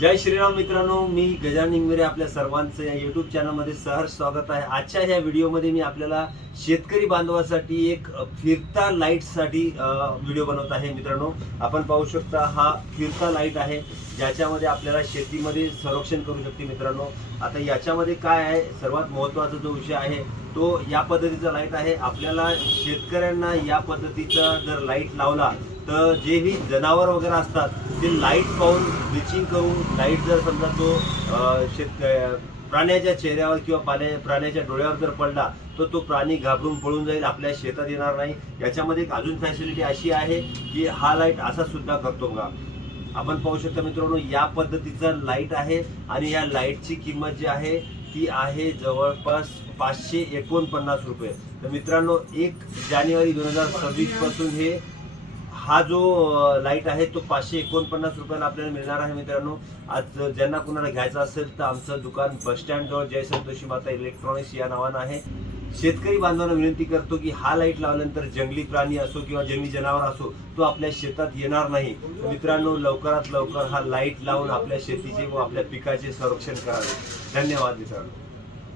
जय श्रीराम मित्रांनो मी गजानन इंगमिरे आपल्या सर्वांचं या युट्यूब चॅनलमध्ये सहर्ष स्वागत आहे. आजच्या ह्या व्हिडिओमध्ये मी आपल्याला शेतकरी बांधवासाठी एक फिरता लाईटसाठी व्हिडिओ बनवत आहे मित्रांनो. आपण पाहू शकता हा फिरता लाइट आहे ज्याच्यामध्ये आपल्याला शेतीमध्ये संरक्षण करू शकते मित्रांनो. आता याच्यामध्ये काय आहे सर्वात महत्त्वाचा जो विषय आहे तो या पद्धतीचा लाइट आहे. आपल्याला शेतकऱ्यांना या पद्धतीचा जर लाइट लावला तर जे ही जनावर वगैरे असतात ते लाइट पाहून ब्लिचिंग करून लाइट जर समजा तो शेतक शेत प्राण्याच्या चेहऱ्यावर किंवा पाण्या प्राण्याच्या डोळ्यावर जर पडला तर तो प्राणी घाबरून पळून जाईल आपल्या शेतात येणार नाही. याच्यामध्ये एक अजून फॅसिलिटी अशी आहे की हा लाइट असा सुद्धा करतो का आपण पाहू शकता मित्रांनो या पद्धतीचा लाइट आहे आणि या लाईटची किंमत जी आहे ती आहे जवळपास पाचशे एकोणपन्नास रुपये. तर मित्रांनो एक जानेवारी दोन हजार सव्वीसपासून हे हा जो लाइट आहे तो पाचशे एकोणपन्नास रुपयाला आपल्याला मिळणार आहे मित्रांनो. आज ज्यांना कुणाला घ्यायचं असेल तर आमचं दुकान बस स्टँडजवळ जय संतोषी माता इलेक्ट्रॉनिक्स या नावानं आहे. शेतकरी बांधवांना विनंती करतो की हा लाइट लावल्यानंतर जंगली प्राणी असो किंवा जंगली जनावर असो तो आपल्या शेतात येणार नाही. मित्रांनो लवकरात लवकर हा लाइट लावून आपल्या शेतीचे व आपल्या पिकाचे संरक्षण करावे. धन्यवाद मित्रांनो.